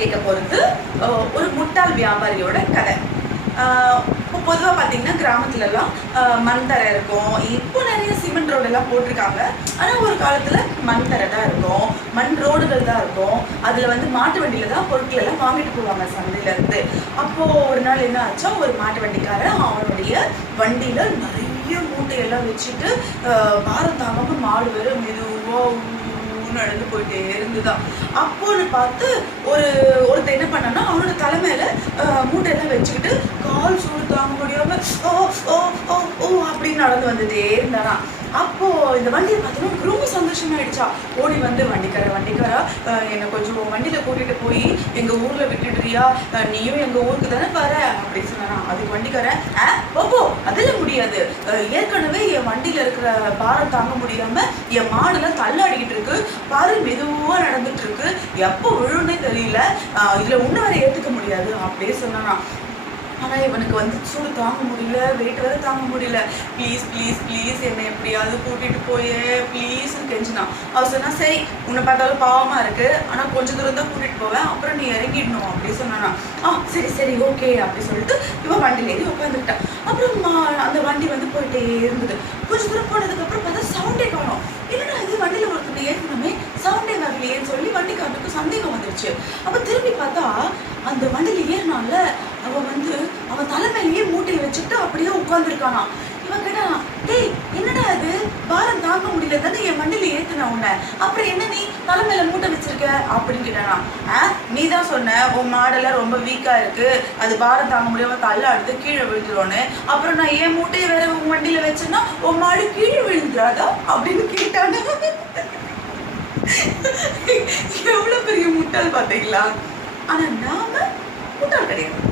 கேட்க போகிறது ஒரு முட்டாள் வியாபாரியோட கதை. இப்போ பொதுவாக பார்த்தீங்கன்னா கிராமத்துலலாம் மண் தரை இருக்கும். இப்போ நிறைய சிமெண்ட் ரோடெல்லாம் போட்டிருக்காங்க. ஆனால் ஒரு காலத்தில் மண் தரை தான் இருக்கும், மண் ரோடுகள் தான் இருக்கும். அதில் வந்து மாட்டு வண்டியில் தான் பொருட்கள் எல்லாம் வாங்கிட்டு போவாங்க சந்தையிலேருந்து. அப்போது ஒரு நாள் என்ன ஆச்சா, ஒரு மாட்டு வண்டிக்காரன் அவனுடைய வண்டியில் நிறைய மூட்டையெல்லாம் வச்சுட்டு பாரம் தாங்காமல் மாடு வேறு மெதுவாக நடந்து போயிட்டே இருந்துதான். அப்போன்னு பார்த்து ஒருத்தர் என்ன பண்ணான்னா, அவனோட தலைமையில மூட்டையெல்லாம் வச்சுக்கிட்டு கால் சூடு தாங்க முடியாம ஓ ஓ ஓ ஓ அப்படின்னு நடந்து வந்துட்டே இருந்தானா. அப்போ இந்த வண்டியை பார்த்தோன்னா ரொம்ப சந்தோஷமாயிடுச்சா. ஓடி வந்து வண்டிக்காரா என்னை கொஞ்சம் வண்டியில கூட்டிட்டு போய் எங்க ஊர்ல விட்டுடுறியா, நீயும் எங்க ஊருக்கு தானே வர அப்படின்னு சொன்னா. அதுக்கு வண்டிக்காரன் ஓப்போ அதெல்லாம் முடியாது, ஏற்கனவே என் வண்டியில இருக்கிற பாரம் தாங்க முடியாம என் மாடெல்லாம் தள்ளாடிக்கிட்டு இருக்கு, பாரு மெதுவா நடந்துட்டு இருக்கு, எப்போ விழுன்னே தெரியல, இதுல உன்ன வேற ஏத்துக்க முடியாது அப்படியே சொன்னானா. ஆனால் இவனுக்கு வந்து சூடு தாங்க முடியல, வெயிட் வேறு தாங்க முடியல. ப்ளீஸ் ப்ளீஸ் ப்ளீஸ் என்னை எப்படியாவது கூட்டிகிட்டு போயே ப்ளீஸ்ன்னு கெஞ்சினான். அவர் சொன்னா, சரி உன்னை பார்த்தாலும் பாவமாக இருக்குது, ஆனால் கொஞ்சம் தூரம் தான் கூட்டிகிட்டு போவேன், அப்புறம் நீ இறங்கிடணும் அப்படி சொன்னானா. சரி சரி ஓகே அப்படி சொல்லிட்டு இவன் வண்டியில் ஏறி உட்காந்துக்கிட்டான். அப்புறம் அந்த வண்டி வந்து போயிட்டே இருந்தது. கொஞ்சம் தூரம் போனதுக்கப்புறம் பார்த்தா சவுண்டே காணும். என்னடா இது, வண்டியில் ஒருத்தர் ஏற்கனவே சவுண்டே வரலையேன்னு சொல்லி வண்டிக்காரனுக்கு சந்தேகம் வந்துருச்சு. அப்போ திரும்பி பார்த்தா அந்த வண்டியில் ஏறினால அவன் தலைமையிலேயே மூட்டையை வச்சுட்டு அப்படியே உட்காந்துருக்கானா. இவன் கேட்டான், டேய் என்னடா அது, பாரம் தாங்க முடியல தானே என் வண்டியில ஏத்துன உன்னை, அப்புறம் என்ன நீ தலைமையில மூட்டை வச்சிருக்க அப்படின்னு கேட்டானா. நீ தான் சொன்ன உன் மாடெல்லாம் ரொம்ப வீக்கா இருக்கு, அது பாரம் தாங்க முடியாம தள்ளாடுது, கீழே விழுந்துருவோன்னு, அப்புறம் நான் ஏன் மூட்டையை வேற உன் வண்டியில வச்சேன்னா உன் மாடு கீழே விழுந்துடாதா அப்படின்னு கேட்டானா. எவ்வளவு பெரிய முட்டாள் பாத்தீங்களா. ஆனா நாம முட்டாள் கிடையாது.